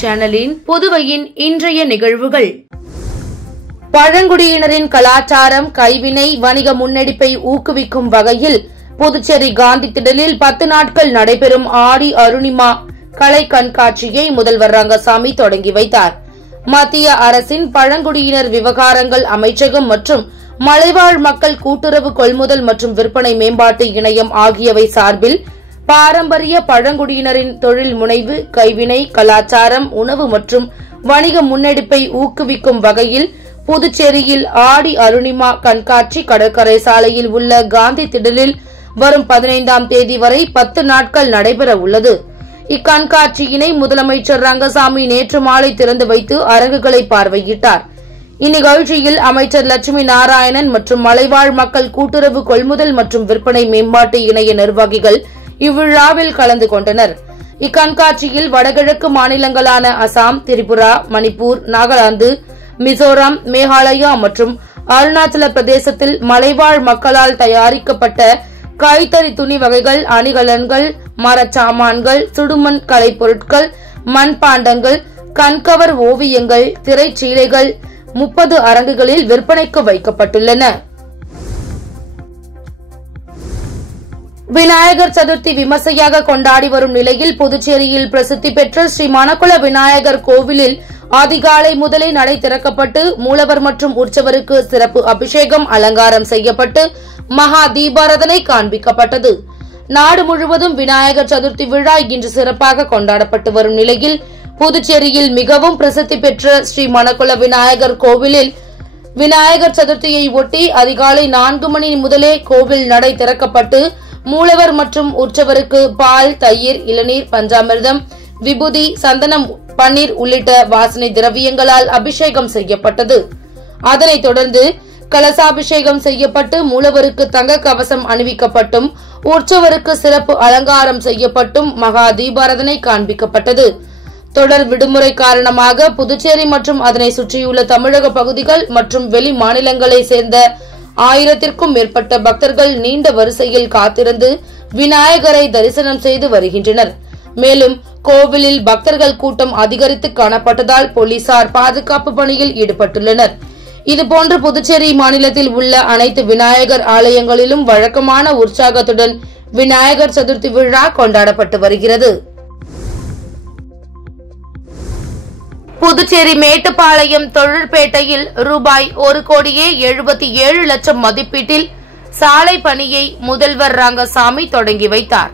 சேனலின் புதுவையின் இன்றைய நிகழ்வுகள். பழங்குடியினரின் கலாச்சாரம், கைவினை, வணிக முன்னெடுப்பை ஊக்குவிக்கும் வகையில் புதுச்சேரி காந்தி திடலில் 10 நாட்கள் நடைபெறும் ஆடி அருணிமா கலை கண்காட்சியை முதல்வர் ரங்கசாமி தொடங்கி வைத்தார். மத்திய அரசின் பழங்குடியினர் விவகாரங்கள் அமைச்சகம் மற்றும் மலைவாழ் மக்கள் கூட்டுறவு கொள்முதல் மற்றும் விற்பனை மேம்பாட்டு இணையம் ஆகியவை சார்பில் பாரம்பரிய பழங்குடியினரின் தொழில் முனைவு, கைவினை, கலாச்சாரம், உணவு மற்றும் வணிக முன்னெடுப்பை ஊக்குவிக்கும் வகையில் புதுச்சேரியில் ஆடி அருணிமா கண்காட்சி கடற்கரை சாலையில் உள்ள காந்தி திடலில் வரும் 15ஆம் தேதி வரை 10 நாட்கள் நடைபெற உள்ளது. இக்கண்காட்சியினை முதலமைச்சர் ரங்கசாமி நேற்று மாலை திறந்து வைத்து அரங்குகளை பார்வையிட்டார். இந்நிகழ்ச்சியில் அமைச்சர் லட்சுமி நாராயணன் மற்றும் மலைவாழ் மக்கள் கூட்டுறவு கொள்முதல் மற்றும் விற்பனை மேம்பாட்டு இணைய நிர்வாகிகள் இவ்விழாவில் கலந்து கொண்டனர். இக்கண்காட்சியில் வடகிழக்கு மாநிலங்களான அசாம், திரிபுரா, மணிப்பூர், நாகாலாந்து, மிசோரம், மேகாலயா மற்றும் அருணாச்சல பிரதேசத்தில் மலைவாழ் மக்களால் தயாரிக்கப்பட்ட கைத்தறி துணி வகைகள், அணிகலன்கள், மரச்சாமான்கள், சுடுமண் கலைப்பொருட்கள், மண்பாண்டங்கள், கண்கவர் ஓவியங்கள், திரைச்சீலைகள் 30 அரங்குகளில் விற்பனைக்கு வைக்கப்பட்டுள்ளன. விநாயகர் சதுர்த்தி விமர்சையாக கொண்டாடி வரும் நிலையில் புதுச்சேரியில் பிரசித்தி பெற்ற ஸ்ரீ மணக்குள விநாயகர் கோவிலில் அதிகாலை முதலே நடை திறக்கப்பட்டு மூலவர் மற்றும் உற்சவருக்கு சிறப்பு அபிஷேகம், அலங்காரம் செய்யப்பட்டு மகா தீபாராதனை காண்பிக்கப்பட்டது. நாடு முழுவதும் விநாயகர் சதுர்த்தி விழா இன்று சிறப்பாக கொண்டாடப்பட்டு வரும் நிலையில் புதுச்சேரியில் மிகவும் பிரசித்தி பெற்ற ஸ்ரீ மணக்குள விநாயகர் கோவிலில் விநாயகர் சதுர்த்தியை ஒட்டி அதிகாலை 4 மணி முதலே கோவில் நடை திறக்கப்பட்டு மூலவர் மற்றும் உற்சவருக்கு பால், தயிர், இளநீர், பஞ்சாமிர்தம், விபூதி, சந்தனம், பன்னீர் உள்ளிட்ட வாசனை திரவியங்களால் அபிஷேகம் செய்யப்பட்டது. அதனைத் தொடர்ந்து கலசாபிஷேகம் செய்யப்பட்டு மூலவருக்கு தங்க கவசம் அணிவிக்கப்பட்டும் உற்சவருக்கு சிறப்பு அலங்காரம் செய்யப்பட்டும் மகா தீபாராதனை காண்பிக்கப்பட்டது. தொடர் விடுமுறை காரணமாக புதுச்சேரி மற்றும் அதனை சுற்றியுள்ள தமிழக பகுதிகள் மற்றும் வெளி மாநிலங்களை சேர்ந்த 1000க்கும் மேற்பட்ட பக்தர்கள் நீண்ட வரிசையில் காத்திருந்து விநாயகரை தரிசனம் செய்து வருகின்றனர். மேலும் கோவிலில் பக்தர்கள் கூட்டம் அதிகரித்து காணப்பட்டதால் போலீசார் பாதுகாப்பு பணியில் ஈடுபட்டுள்ளனர். இதுபோன்று புதுச்சேரி மாநிலத்தில் உள்ள அனைத்து விநாயகர் ஆலயங்களிலும் வழக்கமான உற்சாகத்துடன் விநாயகர் சதுர்த்தி விழா கொண்டாடப்பட்டு வருகிறது. புதுச்சேரி மேட்டுப்பாளையம் தொழிற்பேட்டையில் ரூபாய் 1,77,00,000 மதிப்பீட்டில் சாலை பணியை முதல்வர் ரங்கசாமி தொடங்கி வைத்தார்.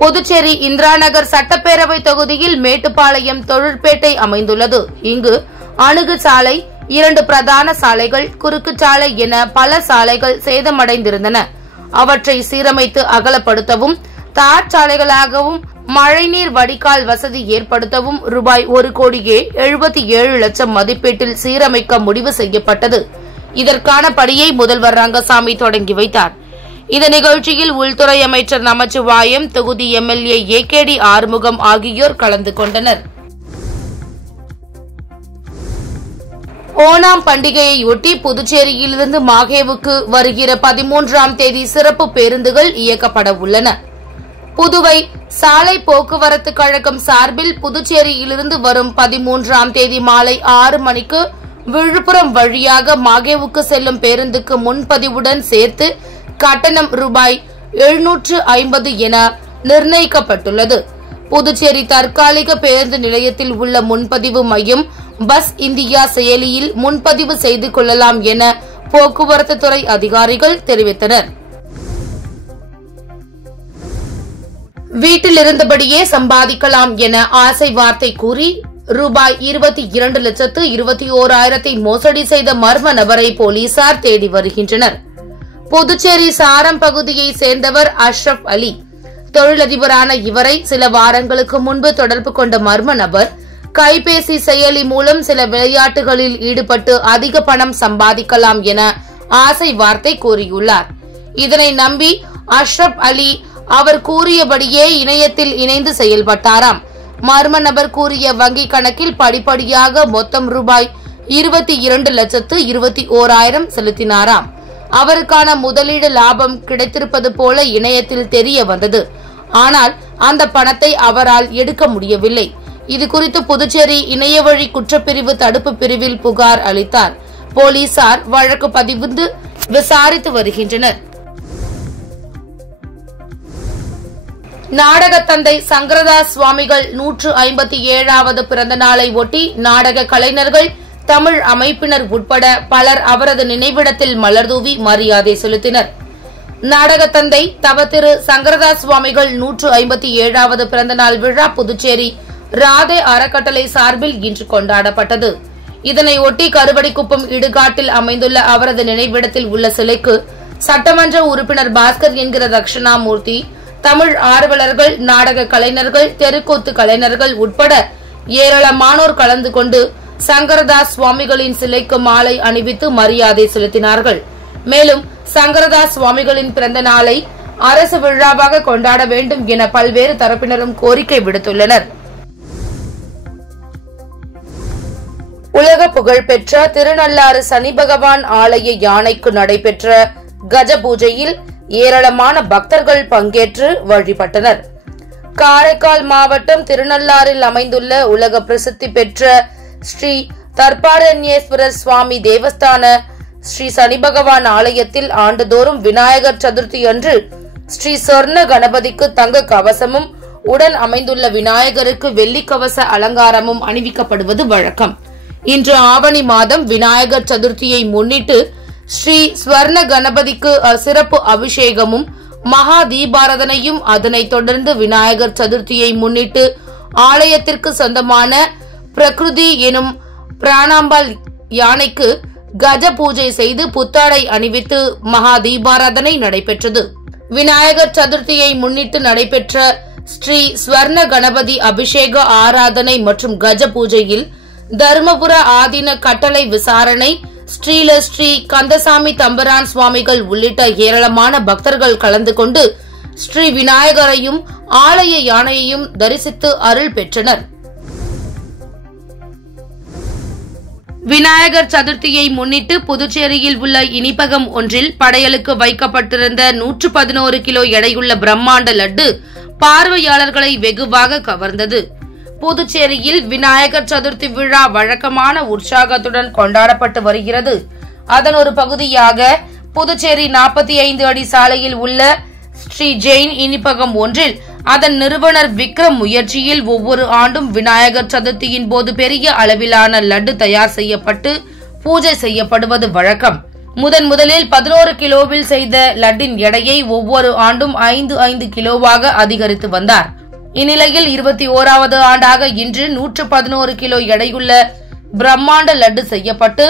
புதுச்சேரி இந்திராநகர் சட்டப்பேரவை தொகுதியில் மேட்டுப்பாளையம் தொழிற்பேட்டை அமைந்துள்ளது. இங்கு அணுகு சாலை, 2 பிரதான சாலைகள், குறுக்கு சாலை என பல சாலைகள் சேதமடைந்திருந்தன. அவற்றை சீரமைத்து அகலப்படுத்தவும், தார் சாலைகளாகவும் மழைநீர் வடிகால் வசதி ஏற்படுத்தவும் ரூபாய் 1,77,00,000 மதிப்பீட்டில் சீரமைக்க முடிவு செய்யப்பட்டது. இதற்கான பணியை முதல்வர் ரங்கசாமி தொடங்கி வைத்தார். இந்த நிகழ்ச்சியில் உள்துறை அமைச்சர் நமச்சிவாயம், தொகுதி எம்எல்ஏ AKD ஆறுமுகம் ஆகியோர் கலந்து கொண்டனர். ஓணாம் பண்டிகையையொட்டி புதுச்சேரியிலிருந்து மாஹேவுக்கு வருகிற 13ஆம் தேதி சிறப்பு பேருந்துகள் இயக்கப்பட உள்ளன. புதுவை சாலை போக்குவரத்து கழகம் சார்பில் புதுச்சேரியிலிருந்து வரும் 13ஆம் தேதி மாலை 6 மணிக்கு விழுப்புரம் வழியாக மாஹேவுக்கு செல்லும் பேருந்துக்கு முன்பதிவுடன் சேர்த்து கட்டணம் ரூபாய் 750 என நிர்ணயிக்கப்பட்டுள்ளது. புதுச்சேரி தற்காலிக பேருந்து நிலையத்தில் உள்ள முன்பதிவு மையம் பஸ் இந்தியா செயலியில் முன்பதிவு செய்து கொள்ளலாம் என போக்குவரத்து துறை அதிகாரிகள் தெரிவித்தனர். வீட்டிலிருந்தபடியே சம்பாதிக்கலாம் என ஆசை வார்த்தை கூறி ரூபாய் 22,21,000 மோசடி செய்த மர்ம நபரை போலீசார் தேடி வருகின்றனர். புதுச்சேரி சாரம் பகுதியை சேர்ந்தவர் அஷ்ரப் அலி. தொழிலதிபரான இவரை சில வாரங்களுக்கு முன்பு தொடர்பு கொண்ட மர்ம நபர் கைபேசி செயலி மூலம் சில விளையாட்டுகளில் ஈடுபட்டு அதிக பணம் சம்பாதிக்கலாம் என ஆசை வார்த்தை கூறியுள்ளார். இதனை நம்பி அஷ்ரப் அலி அவர் கூறியபடியே இணையத்தில் இணைந்து செயல்பட்டாராம். மர்ம நபர் கூறிய வங்கி கணக்கில் படிப்படியாக மொத்தம் ரூபாய் 22,21,000 செலுத்தினாராம். அவருக்கான முதலீடு லாபம் கிடைத்திருப்பது போல இணையத்தில் தெரிய வந்தது. ஆனால் அந்த பணத்தை அவரால் எடுக்க முடியவில்லை. இதுகுறித்து புதுச்சேரி இணையவழி குற்றப்பிரிவு தடுப்பு பிரிவில் புகார் அளித்தார். போலீசார் வழக்கு பதிவு விசாரித்து வருகின்றனர். நாடக தந்தை சங்கரதாஸ் சுவாமிகள் 157வது பிறந்த நாளை ஒட்டி நாடக கலைஞர்கள், தமிழ் அமைப்பினர் உட்பட பலர் அவரது நினைவிடத்தில் மலர்தூவி மரியாதை செலுத்தினர். நாடக தந்தை தவ திரு சங்கரதாஸ் சுவாமிகள் 157வது பிறந்த நாள் விழா புதுச்சேரி ராதே அறக்கட்டளை சார்பில் இன்று கொண்டாடப்பட்டது. இதனையொட்டி கருவடிக்குப்பம் இடுகாட்டில் அமைந்துள்ள அவரது நினைவிடத்தில் உள்ள சிலைக்கு சட்டமன்ற உறுப்பினர் பாஸ்கர் என்கிற தட்சிணாமூர்த்தி, தமிழ் ஆர்வலர்கள், நாடக கலைஞர்கள், தெருக்கூத்து கலைஞர்கள் உட்பட ஏராளமானோர் கலந்து கொண்டு சங்கரதாஸ் சுவாமிகளின் சிலைக்கு மாலை அணிவித்து மரியாதை செலுத்தினார்கள். மேலும் சங்கரதாஸ் சுவாமிகளின் பிறந்த நாளை அரசு விழாவாக கொண்டாட வேண்டும் என பல்வேறு தரப்பினரும் கோரிக்கை விடுத்துள்ளனர். உலக புகழ்பெற்ற திருநள்ளாறு சனி பகவான் ஆலய யானைக்கு நடைபெற்ற கஜ பூஜையில் ஏராளமான பக்தர்கள் பங்கேற்று வழிபட்டனர். காரைக்கால் மாவட்டம் திருநள்ளாறில் அமைந்துள்ள உலக பிரசித்தி பெற்ற ஸ்ரீ தர்பாரண்யேஸ்வரர் சுவாமி தேவஸ்தான ஸ்ரீ சனி பகவான் ஆலயத்தில் ஆண்டுதோறும் விநாயகர் சதுர்த்தி அன்று ஸ்ரீ சொர்ண கணபதிக்கு தங்க கவசமும், உடன் அமைந்துள்ள விநாயகருக்கு வெள்ளி கவச அலங்காரமும் அணிவிக்கப்படுவது வழக்கம். இன்று ஆவணி மாதம் விநாயகர் சதுர்த்தியை முன்னிட்டு ஸ்ரீ ஸ்வர்ண கணபதிக்கு சிறப்பு அபிஷேகமும் மகா தீபாராதனையும், அதனைத் தொடர்ந்து விநாயகர் சதுர்த்தியை முன்னிட்டு ஆலயத்திற்கு சொந்தமான பிரகிருதி எனும் பிராணாம்பாள் யானைக்கு கஜ பூஜை செய்து புத்தாடை அணிவித்து மகா தீபாராதனை நடைபெற்றது. விநாயகர் சதுர்த்தியை முன்னிட்டு நடைபெற்ற ஸ்ரீ ஸ்வர்ண கணபதி அபிஷேக ஆராதனை மற்றும் கஜ பூஜையில் தருமபுர ஆதீன கட்டளை விசாரணை ஸ்ரீ கந்தசாமி தம்பரான் சுவாமிகள் உள்ளிட்ட ஏராளமான பக்தர்கள் கலந்து கொண்டு ஸ்ரீ விநாயகரையும் ஆலய யானையையும் தரிசித்து அருள் பெற்றனர். விநாயகர் சதுர்த்தியை முன்னிட்டு புதுச்சேரியில் உள்ள இனிப்பகம் ஒன்றில் படையலுக்கு வைக்கப்பட்டிருந்த 111 கிலோ எடையுள்ள பிரம்மாண்ட லட்டு பார்வையாளர்களை வெகுவாக கவர்ந்தது. புதுச்சேரியில் விநாயகர் சதுர்த்தி விழா வழக்கமான உற்சாகத்துடன் கொண்டாடப்பட்டு வருகிறது. அதன் ஒரு பகுதியாக புதுச்சேரி 45 அடி சாலையில் உள்ள ஸ்ரீ ஜெயின் இனிப்பகம் ஒன்றில் அதன் நிறுவனர் விக்ரம் முயற்சியில் ஒவ்வொரு ஆண்டும் விநாயகர் சதுர்த்தியின் போது பெரிய அளவிலான லட்டு தயார் செய்யப்பட்டு பூஜை செய்யப்படுவது வழக்கம். முதலில் 11 கிலோவில் செய்த லட்டின் எடையை ஒவ்வொரு ஆண்டும் 5 கிலோவாக அதிகரித்து வந்தார். இந்நிலையில் 21வது ஆண்டாக இன்று 111 கிலோ எடையுள்ள பிரம்மாண்ட லட்டு செய்யப்பட்டு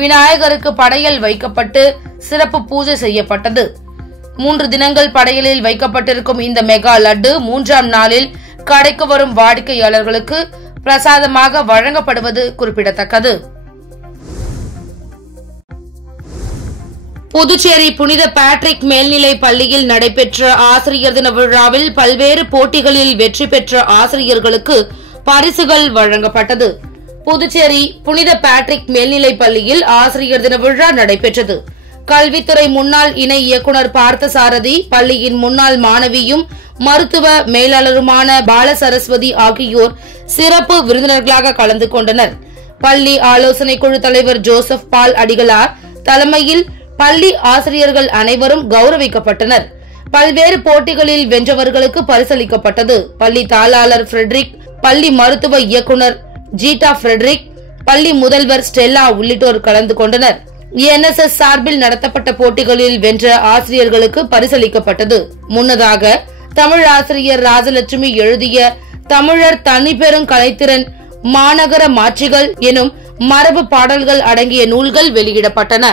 விநாயகருக்கு படையல் வைக்கப்பட்டு சிறப்பு பூஜை செய்யப்பட்டது. 3 தினங்கள் படையலில் வைக்கப்பட்டிருக்கும் இந்த மெகா லட்டு 3ஆம் நாளில் கடைக்கு வரும் வாடிக்கையாளர்களுக்கு பிரசாதமாக வழங்கப்படுவது குறிப்பிடத்தக்கது. புதுச்சேரி புனித பேட்ரிக் மேல்நிலை பள்ளியில் நடைபெற்ற ஆசிரியர் தின விழாவில் பல்வேறு போட்டிகளில் வெற்றி பெற்ற ஆசிரியர்களுக்கு பரிசுகள் வழங்கப்பட்டது. புதுச்சேரி புனித பேட்ரிக் மேல்நிலை பள்ளியில் ஆசிரியர் தின விழா நடைபெற்றது. கல்வித்துறை முன்னாள் இணை இயக்குநர் பார்த்தசாரதி, பள்ளியின் முன்னாள் மாணவியும் மருத்துவ மேலாளருமான பாலசரஸ்வதி ஆகியோர் சிறப்பு விருந்தினர்களாக கலந்து கொண்டனர். பள்ளி ஆலோசனை குழு தலைவர் ஜோசப் பால் அடிகளார் தலைமையில் பள்ளி ஆசிரியர்கள் அனைவரும் கௌரவிக்கப்பட்டனர். பல்வேறு போட்டிகளில் வென்றவர்களுக்கு பரிசளிக்கப்பட்டது. பள்ளி தாளாளர் பிரெட்ரிக், பள்ளி மருத்துவ இயக்குநர் ஜீட்டா பிரெட்ரிக், பள்ளி முதல்வர் ஸ்டெல்லா உள்ளிட்டோர் கலந்து கொண்டனர். NSS சார்பில் நடத்தப்பட்ட போட்டிகளில் வென்ற ஆசிரியர்களுக்கு பரிசளிக்கப்பட்டது. முன்னதாக தமிழ் ஆசிரியர் ராஜலட்சுமி எழுதிய தமிழர் தனிப்பெரும் கலைத்திறன் மாநகர மாட்சிகள் எனும் மரபு பாடல்கள் அடங்கிய நூல்கள் வெளியிடப்பட்டன.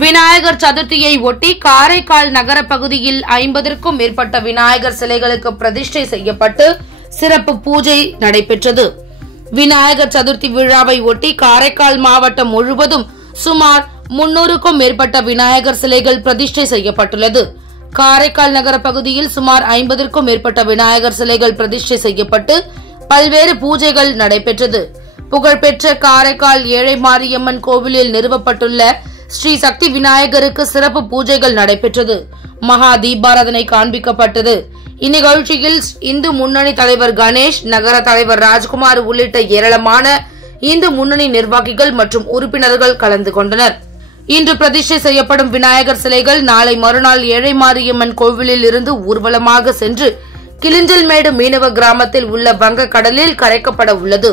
விநாயகர் சதுர்த்தியை ஒட்டி காரைக்கால் நகர பகுதியில் 50க்கும் மேற்பட்ட விநாயகர் சிலைகளுக்கு பிரதிஷ்டை செய்யப்பட்டு சிறப்பு பூஜை நடைபெற்றது. விநாயகர் சதுர்த்தி விழாவை ஒட்டி காரைக்கால் மாவட்டம் முழுவதும் சுமார் 300க்கும் மேற்பட்ட விநாயகர் சிலைகள் பிரதிஷ்டை செய்யப்பட்டுள்ளது. காரைக்கால் நகர பகுதியில் சுமார் 50க்கும் மேற்பட்ட விநாயகர் சிலைகள் பிரதிஷ்டை செய்யப்பட்டு பல்வேறு பூஜைகள் நடைபெற்றது. புகழ்பெற்ற காரைக்கால் ஏழை மாரியம்மன் கோவிலில் நிறுவப்பட்டுள்ள ஸ்ரீ சக்தி விநாயகருக்கு சிறப்பு பூஜைகள் நடைபெற்றது. மகா தீபாராதனை காண்பிக்கப்பட்டது. இந்நிகழ்ச்சியில் இந்து முன்னணி தலைவர் கணேஷ், நகர தலைவர் ராஜ்குமார் உள்ளிட்ட ஏராளமான இந்து முன்னணி நிர்வாகிகள் மற்றும் உறுப்பினர்கள் கலந்து கொண்டனர். இன்று பிரதிஷ்டை செய்யப்படும் விநாயகர் சிலைகள் நாளை மறுநாள் ஏழை மாரியம்மன் கோவிலில் இருந்து ஊர்வலமாக சென்று கிளிஞ்சல்மேடு மீனவ கிராமத்தில் உள்ள வங்க கடலில் கரைக்கப்பட உள்ளது.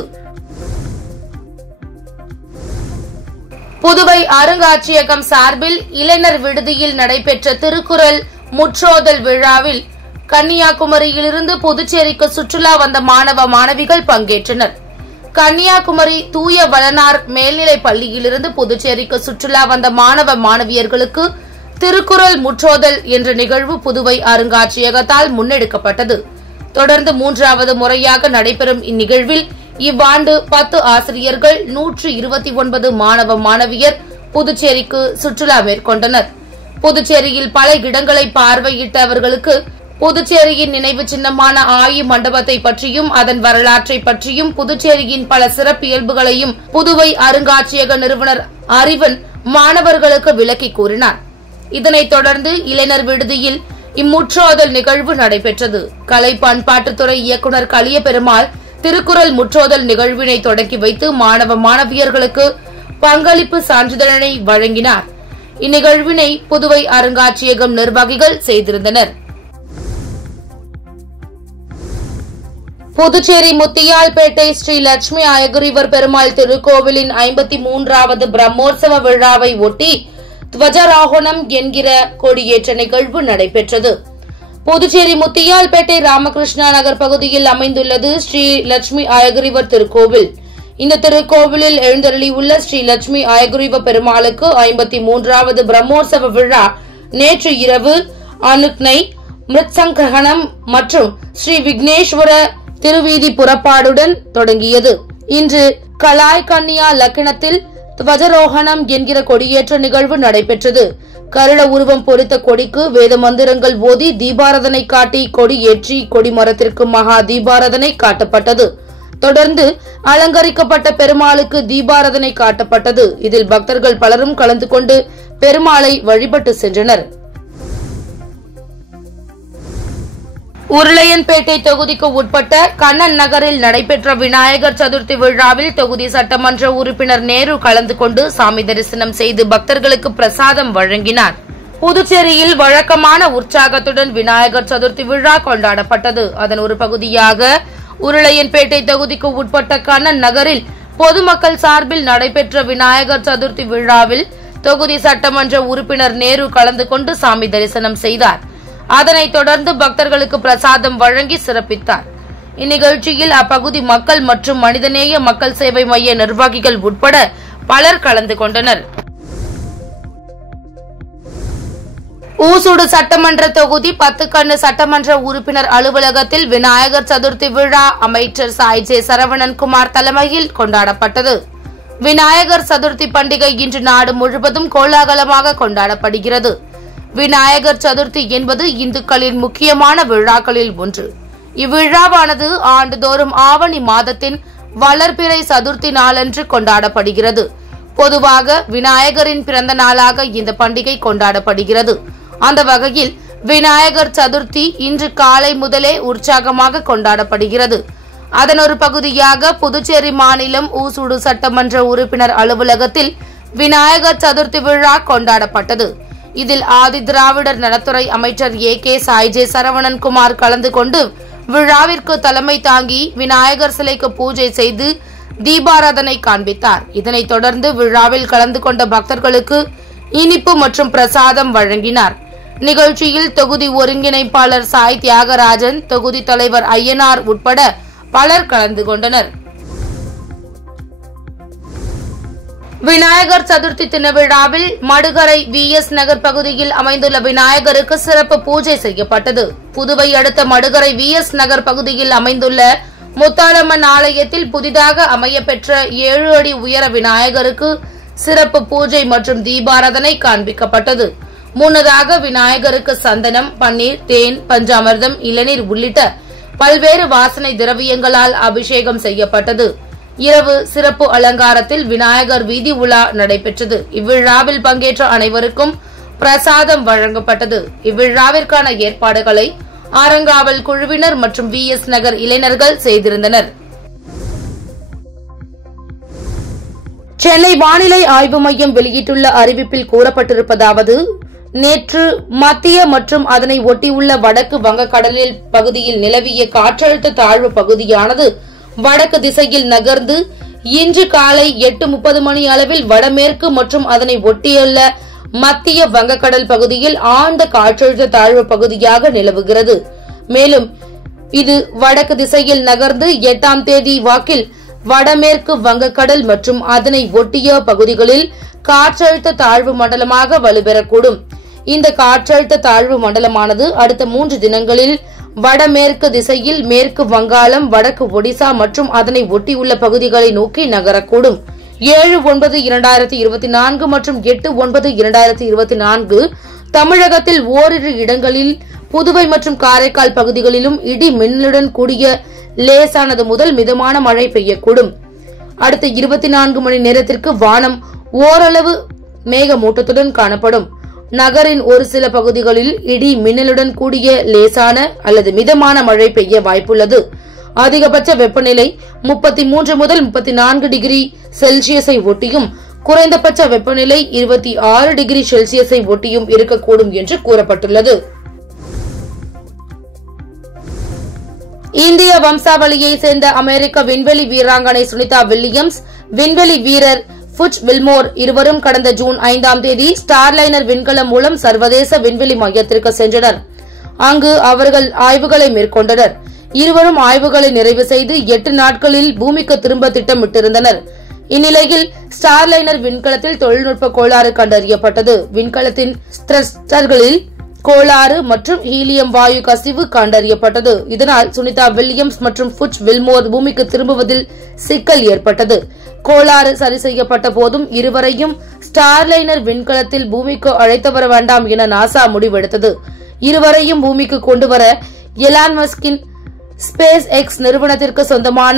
புதுவை அருங்காட்சியகம் சார்பில் இளைஞர் விடுதியில் நடைபெற்ற திருக்குறள் முற்றோதல் விழாவில் கன்னியாகுமரியிலிருந்து புதுச்சேரிக்கு சுற்றுலா வந்த மாணவ மாணவிகள் பங்கேற்றனர். கன்னியாகுமரி தூய வளனார் மேல்நிலைப் பள்ளியிலிருந்து புதுச்சேரிக்கு சுற்றுலா வந்த மாணவ மாணவியர்களுக்கு திருக்குறள் முற்றோதல் என்ற நிகழ்வு புதுவை அருங்காட்சியகத்தால் முன்னெடுக்கப்பட்டது. தொடர்ந்து 3வது முறையாக நடைபெறும் இந்நிகழ்வில் இவ்வாண்டு 10 ஆசிரியர்கள், 129 மாணவ மாணவியர் புதுச்சேரிக்கு சுற்றுலா மேற்கொண்டனர். புதுச்சேரியில் பல இடங்களை பார்வையிட்ட அவர்களுக்கு புதுச்சேரியின் நினைவு சின்னமான ஆயி மண்டபத்தை பற்றியும் அதன் வரலாற்றை பற்றியும் புதுச்சேரியின் பல சிறப்பியல்புகளையும் புதுவை அருங்காட்சியக நிறுவனர் அறிவன் மாணவர்களுக்கு விளக்கி கூறினார். இதனைத் தொடர்ந்து இளைஞர் விடுதியில் இம்முற்றோதல் நிகழ்வு நடைபெற்றது. கலை பண்பாட்டுத்துறை இயக்குநர் கலியபெருமாள் திருக்குறள் முற்றோதல் நிகழ்வினை தொடங்கி வைத்து மாணவ மாணவியர்களுக்கு பங்களிப்பு சான்றிதழை வழங்கினார். இந்நிகழ்வினை புதுவை அருங்காட்சியகம் நிர்வாகிகள் செய்திருந்தனர். புதுச்சேரி முத்தியால்பேட்டை ஸ்ரீ லட்சுமி அயகிரிவர் பெருமாள் திருக்கோவிலின் 53வது பிரம்மோற்சவ விழாவை ஒட்டி துவஜாரோகணம் என்கிற கொடியேற்ற நிகழ்வு நடைபெற்றது. புதுச்சேரி முத்தியால்பேட்டை ராமகிருஷ்ணா நகர் பகுதியில் அமைந்துள்ளது ஸ்ரீ லட்சுமி அயகிரிவர் திருக்கோவில். இந்த திருக்கோவிலில் எழுந்தருளியுள்ள ஸ்ரீ லட்சுமி அயகிரிவ பெருமாளுக்கு 53வது பிரம்மோற்சவ விழா நேற்று இரவு அனுக்னை, மிருத்சங்கிரகணம் மற்றும் ஸ்ரீ விக்னேஸ்வர திருவீதி புறப்பாடுடன் தொடங்கியது. இன்று கலாய் கன்னியா லக்கினத்தில் துவஜாரோகணம் என்கிற கொடியேற்ற நிகழ்வு நடைபெற்றது. கருட உருவம் பொறித்த கொடிக்கு வேத மந்திரங்கள் ஓதி தீபாராதனை காட்டி கொடியேற்றி கொடிமரத்திற்கு மகா தீபாராதனை காட்டப்பட்டது. தொடர்ந்து அலங்கரிக்கப்பட்ட பெருமாளுக்கு தீபாராதனை காட்டப்பட்டது. இதில் பக்தர்கள் பலரும் கலந்து கொண்டு பெருமாளை வழிபட்டு சென்றனர். உருளையன்பேட்டை தொகுதிக்கு உட்பட்ட கண்ணன் நகரில் நடைபெற்ற விநாயகர் சதுர்த்தி விழாவில் தொகுதி சட்டமன்ற உறுப்பினர் நேரு கலந்து கொண்டு சாமி தரிசனம் செய்து பக்தர்களுக்கு பிரசாதம் வழங்கினார். புதுச்சேரியில் வழக்கமான உற்சாகத்துடன் விநாயகர் சதுர்த்தி விழா கொண்டாடப்பட்டது. அதன் ஒரு பகுதியாக உருளையன்பேட்டை தொகுதிக்கு உட்பட்ட கண்ணன் நகரில் பொதுமக்கள் சார்பில் நடைபெற்ற விநாயகர் சதுர்த்தி விழாவில் தொகுதி சட்டமன்ற உறுப்பினர் நேரு கலந்து கொண்டு சாமி தரிசனம் செய்தார். அதனைத் தொடர்ந்து பக்தர்களுக்கு பிரசாதம் வழங்கி சிறப்பித்தார். இந்நிகழ்ச்சியில் அப்பகுதி மக்கள் மற்றும் மனிதநேய மக்கள் சேவை மைய நிர்வாகிகள் உட்பட பலர் கலந்து கொண்டனர். ஊசுடு சட்டமன்ற தொகுதி 10 கண்ணு சட்டமன்ற உறுப்பினர் அலுவலகத்தில் விநாயகர் சதுர்த்தி விழா அமைச்சர் சாய் ஜே சரவணன்குமார் தலைமையில் கொண்டாடப்பட்டது. விநாயகர் சதுர்த்தி பண்டிகை இன்று நாடு முழுவதும் கோலாகலமாக கொண்டாடப்படுகிறது. விநாயகர் சதுர்த்தி என்பது இந்துக்களின் முக்கியமான விழாக்களில் ஒன்று. இவ்விழாவானது ஆண்டுதோறும் ஆவணி மாதத்தின் வளர்பிறை சதுர்த்தி நாளன்று கொண்டாடப்படுகிறது. பொதுவாக விநாயகரின் பிறந்த நாளாக இந்த பண்டிகை கொண்டாடப்படுகிறது. அந்த வகையில் விநாயகர் சதுர்த்தி இன்று காலை முதலே உற்சாகமாக கொண்டாடப்படுகிறது. அதன் ஒரு பகுதியாக புதுச்சேரி மாநிலம் ஊசுடு சட்டமன்ற உறுப்பினர் அலுவலகத்தில் விநாயகர் சதுர்த்தி விழா கொண்டாடப்பட்டது. இதில் ஆதி திராவிடர் நலத்துறை அமைச்சர் ஏ.கே. சாய் ஜே சரவணன்குமார் கலந்து கொண்டு விழாவிற்கு தலைமை தாங்கி விநாயகர் சிலைக்கு பூஜை செய்து தீபாராதனை காண்பித்தார். இதனைத் தொடர்ந்து விழாவில் கலந்து கொண்ட பக்தர்களுக்கு இனிப்பு மற்றும் பிரசாதம் வழங்கினார். நிகழ்ச்சியில் தொகுதி ஒருங்கிணைப்பாளர் சாய் தியாகராஜன், தொகுதி தலைவர் ஐயனார் உட்பட பலர் கலந்து கொண்டனர். விநாயகர் சதுர்த்தி தினவிழாவில் மடுகரை வி.எஸ். நகர் பகுதியில் அமைந்துள்ள விநாயகருக்கு சிறப்பு பூஜை செய்யப்பட்டது. புதுவை அடுத்த மடுகரை வி.எஸ். நகர் பகுதியில் அமைந்துள்ள முத்தாளம்மன் ஆலயத்தில் புதிதாக அமையப்பெற்ற 7 அடி உயர விநாயகருக்கு சிறப்பு பூஜை மற்றும் தீபாராதனை காண்பிக்கப்பட்டது. முன்னதாக விநாயகருக்கு சந்தனம், பன்னீர், தேன், பஞ்சாமிர்தம், இளநீர் உள்ளிட்ட பல்வேறு வாசனை திரவியங்களால் அபிஷேகம் செய்யப்பட்டது. இரவு சிறப்பு அலங்காரத்தில் விநாயகர் வீதி உலா நடைபெற்றது. இவ்விழாவில் பங்கேற்ற அனைவருக்கும் பிரசாதம் வழங்கப்பட்டது. இவ்விழாவிற்கான ஏற்பாடுகளை ஆரங்காவல் குழுவினர் மற்றும் VS நகர் இளைஞர்கள் செய்திருந்தனர். சென்னை வானிலை ஆய்வு மையம் வெளியிட்டுள்ள அறிவிப்பில் கூறப்பட்டிருப்பதாவது, நேற்று மத்திய மற்றும் அதனை ஒட்டியுள்ள வடக்கு வங்கக்கடலில் பகுதியில் நிலவிய காற்றழுத்த தாழ்வு பகுதியானது வடக்கு திசையில் நகர்ந்து இன்று காலை 8:30 மணி அளவில் வடமேற்கு மற்றும் அதனை ஒட்டியுள்ள மத்திய வங்கக்கடல் பகுதியில் ஆழ்ந்த காற்றழுத்த தாழ்வு பகுதியாக நிலவுகிறது. மேலும் இது வடக்கு திசையில் நகர்ந்து 8ஆம் தேதி வாக்கில் வடமேற்கு வங்கக்கடல் மற்றும் அதனை ஒட்டிய பகுதிகளில் காற்றழுத்த தாழ்வு மண்டலமாக வலுப்பெறக்கூடும். இந்த காற்றழுத்த தாழ்வு மண்டலமானது அடுத்த 3 தினங்களில் வடமேற்கு திசையில் மேற்கு வங்காளம், வடக்கு ஒடிசா மற்றும் அதனை ஒட்டியுள்ள பகுதிகளை நோக்கி நகரக்கூடும். 7/9/2024 மற்றும் 8/9/2024 தமிழகத்தில் ஓரிரு இடங்களில், புதுவை மற்றும் காரைக்கால் பகுதிகளிலும் இடி மின்னலுடன் கூடிய லேசானது முதல் மிதமான மழை பெய்யக்கூடும். அடுத்த 24 மணி நேரத்திற்கு வானம் ஓரளவு மேகமூட்டத்துடன் காணப்படும். நகரின் ஒரு சில பகுதிகளில் இடி மின்னலுடன் கூடிய லேசான அல்லது மிதமான மழை பெய்ய வாய்ப்புள்ளது. அதிகபட்ச வெப்பநிலை 33 முதல் 34 டிகிரி செல்சியஸை ஒட்டியும் குறைந்தபட்ச வெப்பநிலை 26 டிகிரி செல்சியஸை ஒட்டியும் இருக்கக்கூடும் என்று கூறப்பட்டுள்ளது. இந்திய வம்சாவளியை சேர்ந்த அமெரிக்க விண்வெளி வீராங்கனை சுனிதா வில்லியம்ஸ், விண்வெளி வீரர் ஃபுட்ச் வில்மோர் இருவரும் கடந்த ஜூன் 5ஆம் தேதி ஸ்டார்லைனர் விண்கலம் மூலம் சர்வதேச விண்வெளி மையத்திற்கு சென்றனர். அங்கு அவர்கள் ஆய்வுகளை மேற்கொண்டனர். இருவரும் ஆய்வுகளை நிறைவு செய்து 8 நாட்களில் பூமிக்கு திரும்ப திட்டமிட்டிருந்தனர். இந்நிலையில் ஸ்டார்லைனர் விண்கலத்தில் தொழில்நுட்ப கோளாறு கண்டறியப்பட்டது. விண்கலத்தின் த்ரஸ்டர்களில் கோளாறு மற்றும் ஹீலியம் வாயு கசிவு கண்டறியப்பட்டது. இதனால் சுனிதா வில்லியம்ஸ் மற்றும் ஃபுட்ச் வில்மோர் பூமிக்கு திரும்புவதில் சிக்கல் ஏற்பட்டது. கோளாறு சரி செய்யப்பட்ட போதும் இருவரையும் ஸ்டார்லைனர் விண்கலத்தில் பூமிக்கு அழைத்து வர வேண்டாம் என நாசா முடிவெடுத்தது. இருவரையும் பூமிக்கு கொண்டுவர எலான் மஸ்கின் ஸ்பேஸ் எக்ஸ் நிறுவனத்திற்கு சொந்தமான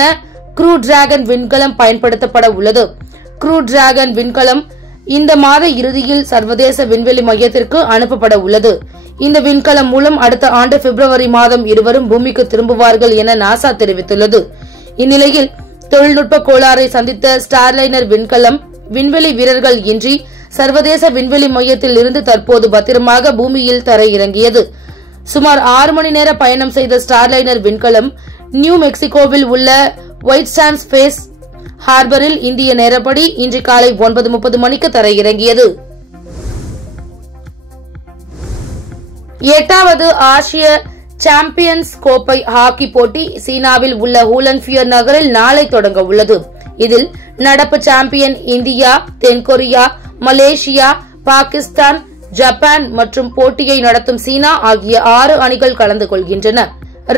க்ரூ டிராகன் விண்கலம் பயன்படுத்தப்பட உள்ளது. க்ரூ டிராகன் விண்கலம் இந்த மாத இறுதியில் சர்வதேச விண்வெளி மையத்திற்கு அனுப்பப்பட உள்ளது. இந்த விண்கலம் மூலம் அடுத்த ஆண்டு பிப்ரவரி மாதம் இருவரும் பூமிக்கு திரும்புவார்கள் என நாசா தெரிவித்துள்ளது. இந்நிலையில் தொழில்நுட்ப கோளாறை சந்தித்த ஸ்டார்லைனர் விண்கலம் விண்வெளி வீரர்கள் இன்றி சர்வதேச விண்வெளி மையத்தில் இருந்து தற்போது பத்திரமாக பூமியில் தரையிறங்கியது. சுமார் 6 மணி நேர பயணம் செய்த ஸ்டார்லைனர் விண்கலம் நியூ மெக்சிகோவில் உள்ள ஒயிட் சாண்ட் ஸ்பேஸ் ஹார்பரில் இந்திய நேரப்படி இன்று காலை 9:30 மணிக்கு தரையிறங்கியது. 8வது ஆசிய சாம்பியன்ஸ் கோப்பை ஹாக்கி போட்டி சீனாவில் உள்ள ஹூலன்பியர் நகரில் நாளை தொடங்க உள்ளது. இதில் நடப்பு சாம்பியன் இந்தியா, தென்கொரியா, மலேசியா, பாகிஸ்தான், ஜப்பான் மற்றும் போட்டியை நடத்தும் சீனா ஆகிய 6 அணிகள் கலந்து கொள்கின்றன.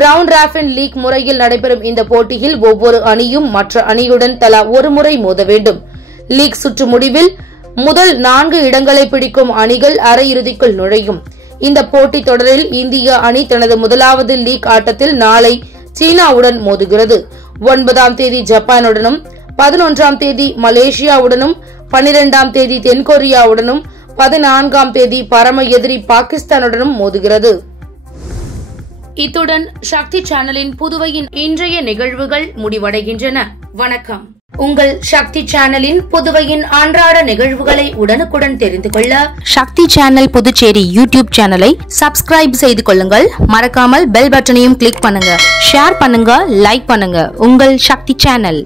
ரவுண்ட் ராபின் லீக் முறையில் நடைபெறும் இந்த போட்டியில் ஒவ்வொரு அணியும் மற்ற அணியுடன் தலா ஒரு முறை மோத வேண்டும். லீக் சுற்று முடிவில் முதல் 4 இடங்களை பிடிக்கும் அணிகள் அரையிறுதிக்குள் நுழையும். இந்த போட்டித் தொடரில் இந்திய அணி தனது முதலாவது லீக் ஆட்டத்தில் நாளை சீனாவுடன் மோதுகிறது. 9ஆம் தேதி ஜப்பானுடனும், 11ஆம் தேதி மலேசியாவுடனும், 12ஆம் தேதி தென்கொரியாவுடனும், 14ஆம் தேதி பரம எதிரி பாகிஸ்தானுடனும் மோதுகிறது. இத்துடன் சக்தி சேனலின் புதுவையின் இன்றைய நிகழ்வுகள் முடிவடைகின்றன. வணக்கம். உங்கள் சக்தி சேனலின் புதுவையின் அன்றாட நிகழ்வுகளை உடனுக்குடன் தெரிந்து கொள்ள சக்தி சேனல் புதுச்சேரி யூடியூப் சேனலை சப்ஸ்கிரைப் செய்து கொள்ளுங்கள். மறக்காமல் பெல் பட்டனையும் கிளிக் பண்ணுங்க, ஷேர் பண்ணுங்க, லைக் பண்ணுங்க. உங்கள் சக்தி சேனல்.